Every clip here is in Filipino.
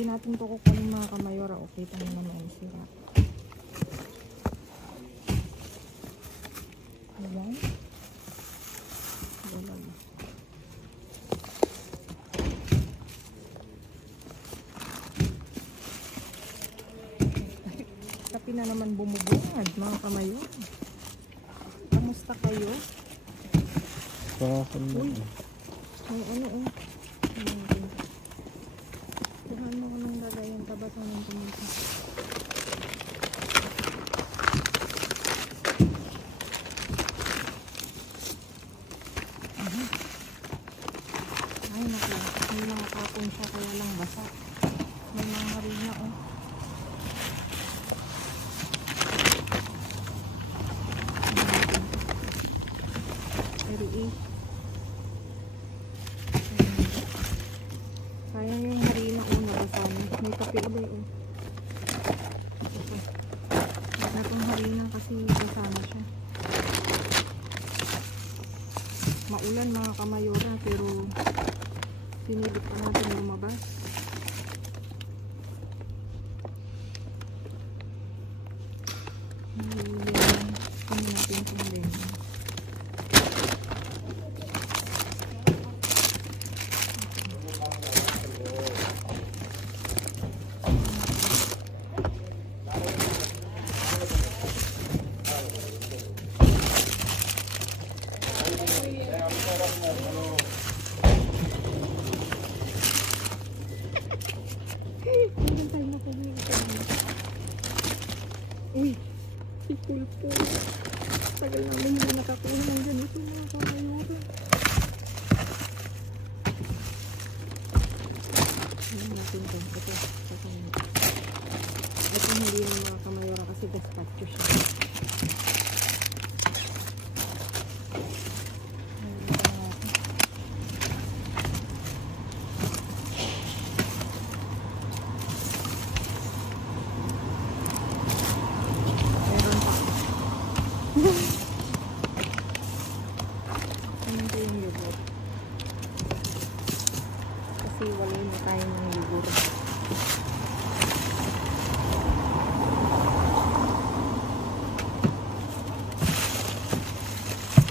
Hindi natin to kukunin mga kamayora. Okay, tayo naman sira. Ayan. Ayan. Tapi na naman bumubungad mga kamayora. Kamusta kayo? Uy, may ano oh. Tuhan mo anong lagayan tabasan ng tumita. Ay naku, may mga kapon siya kaya lang basa. May mga harina oh. Sayang yung harina ko nabasan. May kapil ba yun? Wala na itong harina kasi basana siya. Maulan mga kamayora pero pinilit pa natin lumabas. Kung natin itong lemon. Uy, si Pulpo. Tagal namin hindi nakakuha ng ganito mga kamayora. Ayan natin ito. Ito hindi yung mga kamayora kasi gazpacho siya. Kasi wala na tayo ng ligur.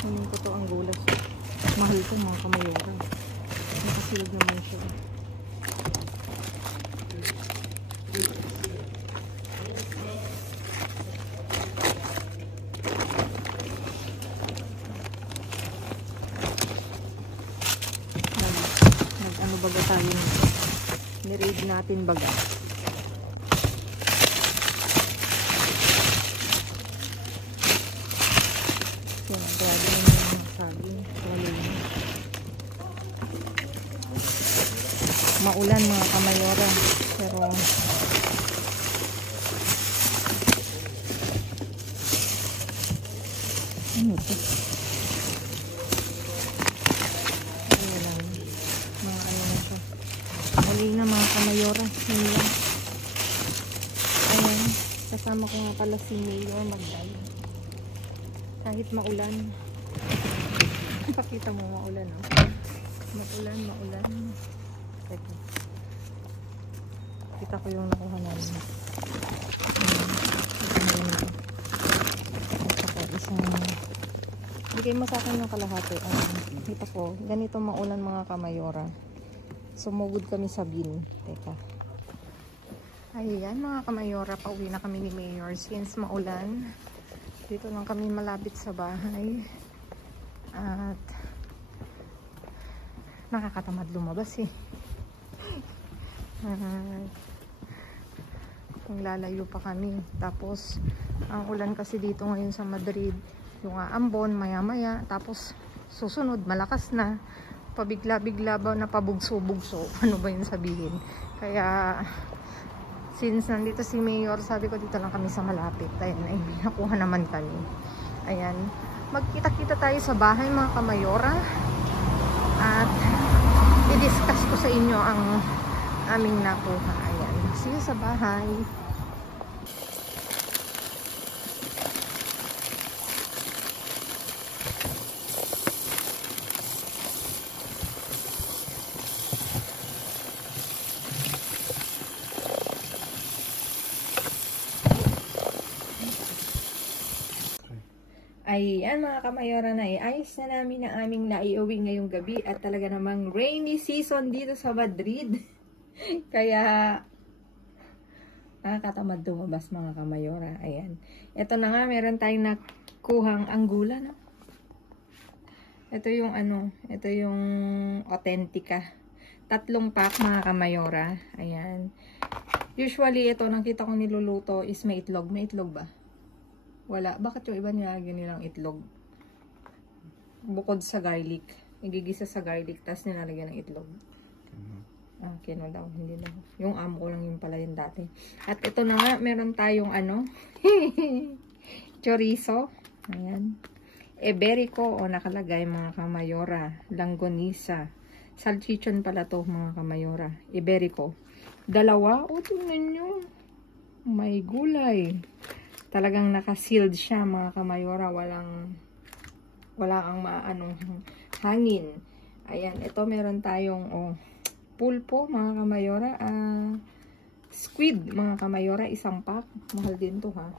Kunin ko to ang gulas. Mahal ko mga kamayora. Nakasilog naman siya. Ano baga tayo nito? Ni-raid natin baga. Yan, grabe naman yung saging. Maulan mga kamayora. Pero ano ito? Muli na mga kamayora. Yun lang. Ayan. Kasama ko nga pala si Mayor Magday. Kahit maulan. Pakita mo maulan. Oh. Maulan. Teka. Kita ko yung nakuha namin. Isang bigay mo sa akin yung kalahati. Kita ko. Ganito maulan mga kamayora. Sumugod kami sa bin. Teka. Ayan mga kamayora, pauwi na kami ni Mayor since maulan. Dito lang kami malapit sa bahay. At nakakatamad lumabas eh. Kung lalayo pa kami. Tapos ang ulan kasi dito ngayon sa Madrid, yung aambon maya-maya. Tapos susunod, malakas na. Pabigla-bigla ba na pabugso-bugso. Ano ba yun sabihin? Kaya since nandito si Mayor, sabi ko dito lang kami sa malapit. Ayan, ay nakuha naman kami. Ayan. Magkita-kita tayo sa bahay mga kamayora. At i-discuss ko sa inyo ang aming nakuha. Ayan. See you sa bahay. Ayan mga kamayora, na iayos na namin ang aming naiuwi ngayong gabi at talaga namang rainy season dito sa Madrid. Kaya nakakatamad lumabas mga kamayora. Ayan. Ito na nga, meron tayong nakuhang anggula, no? Ito yung ano, ito yung Authentica. 3 pack mga kamayora. Ayan. Usually ito, nakita ko niluluto is may itlog. May itlog ba? Wala. Bakit yung iba nilagyan nilang itlog? Bukod sa garlic. Igigisa sa garlic, tapos nilalagyan ng itlog. Kino daw, hindi daw. Yung amo ko lang yung pala yun dati. At ito na nga, meron tayong ano, chorizo. Ayan. Iberico o nakalagay mga kamayora. Langgonisa. Salchichon pala to mga kamayora. Iberico. 2. O, tingnan nyo. May gulay. Talagang naka-sealed siya mga kamayora. Wala ang maanong hangin. Ayan. Ito meron tayong, pulpo, mga kamayora. Squid, mga kamayora. 1 pack. Mahal din to, ha.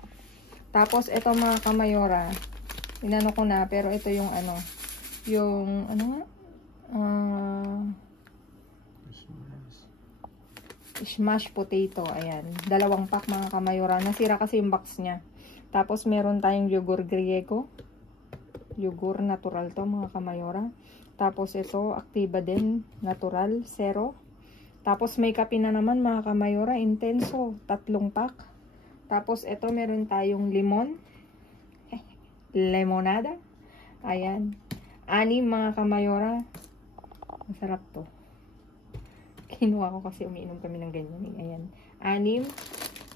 Tapos, ito mga kamayora. Inano ko na, pero ito yung ano. Yung, ano nga? Smashed potato. Ayan. 2 pack, mga kamayora. Nasira kasi yung box niya. Tapos, meron tayong yogur griego. Yogur natural to, mga kamayora. Tapos ito, Activa din, natural, 0. Tapos may kape na naman mga kamayora, intenso, 3 pack. Tapos ito, meron tayong limon. Lemonada. Ayan. 6 mga kamayora. Masarap to. Kinuha ko kasi umiinom kami ng ganyan. Ayan. 6.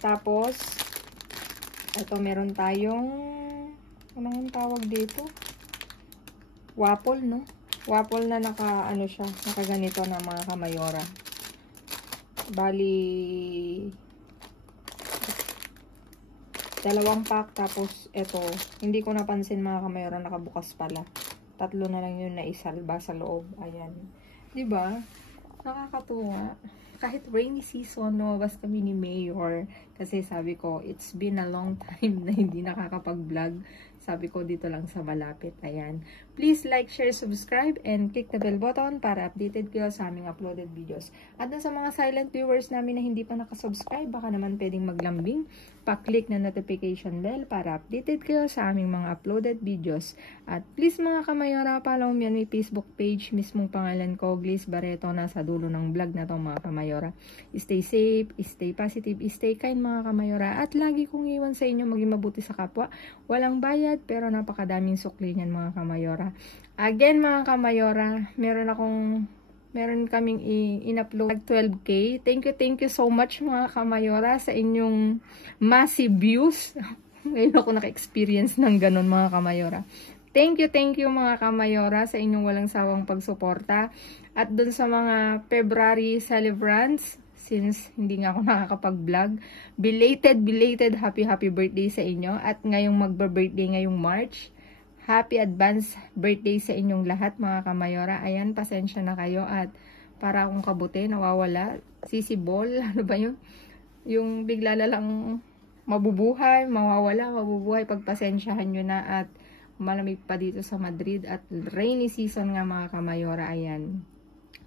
Tapos, ito meron tayong, anong tawag dito? Waffle, no? Waffle na naka, siya, nakaganito na mga kamayora. Bali, 2 pack, tapos ito, hindi ko napansin mga kamayora, nakabukas pala. 3 na lang yun na isalba sa loob. Ayan. Diba? Nakakatuwa. Kahit rainy season, lumabas kami ni Mayor. Kasi sabi ko, it's been a long time na hindi nakakapag-vlog. Sabi ko, dito lang sa malapit. Ayan. Please like, share, subscribe, and click the bell button para updated kayo sa aming uploaded videos. At dun sa mga silent viewers namin na hindi pa nakasubscribe, baka naman pwedeng maglambing. Pa-click na notification bell para updated kayo sa aming mga uploaded videos. At please mga kamayora, follow me on my Facebook page. Mismong pangalan ko, Gliss Barreto, nasa dulo ng vlog na to mga kamayora. Stay safe, stay positive, stay kind mga kamayora. At lagi kong iwan sa inyo maging mabuti sa kapwa. Walang bayad, pero napakadaming sukli niyan mga kamayora. Again mga kamayora, meron kaming in-upload 12K. Thank you so much mga kamayora sa inyong massive views. Ngayon ako naka-experience ng ganun mga kamayora. Thank you mga kamayora sa inyong walang sawang pagsuporta. At dun sa mga February celebrants, since hindi nga ako nakakapag-vlog, belated happy birthday sa inyo. At ngayong magba-birthday ngayong March, happy advance birthday sa inyong lahat mga kamayora. Ayan, pasensya na kayo at para akong kabuti, nawawala. Sisibol, ano ba yun? Yung bigla na lang mabubuhay, mabubuhay. Pagpasensyahan nyo na at malamig pa dito sa Madrid at rainy season nga mga kamayora. Ayan,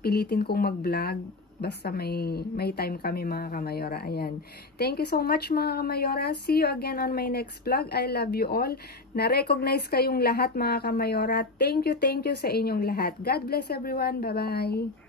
pilitin kong mag-vlog. Basta may time kami mga kamayora. Ayan. Thank you so much mga kamayora. See you again on my next vlog. I love you all. Na-recognize kayong lahat mga kamayora. Thank you sa inyong lahat. God bless everyone. Bye-bye.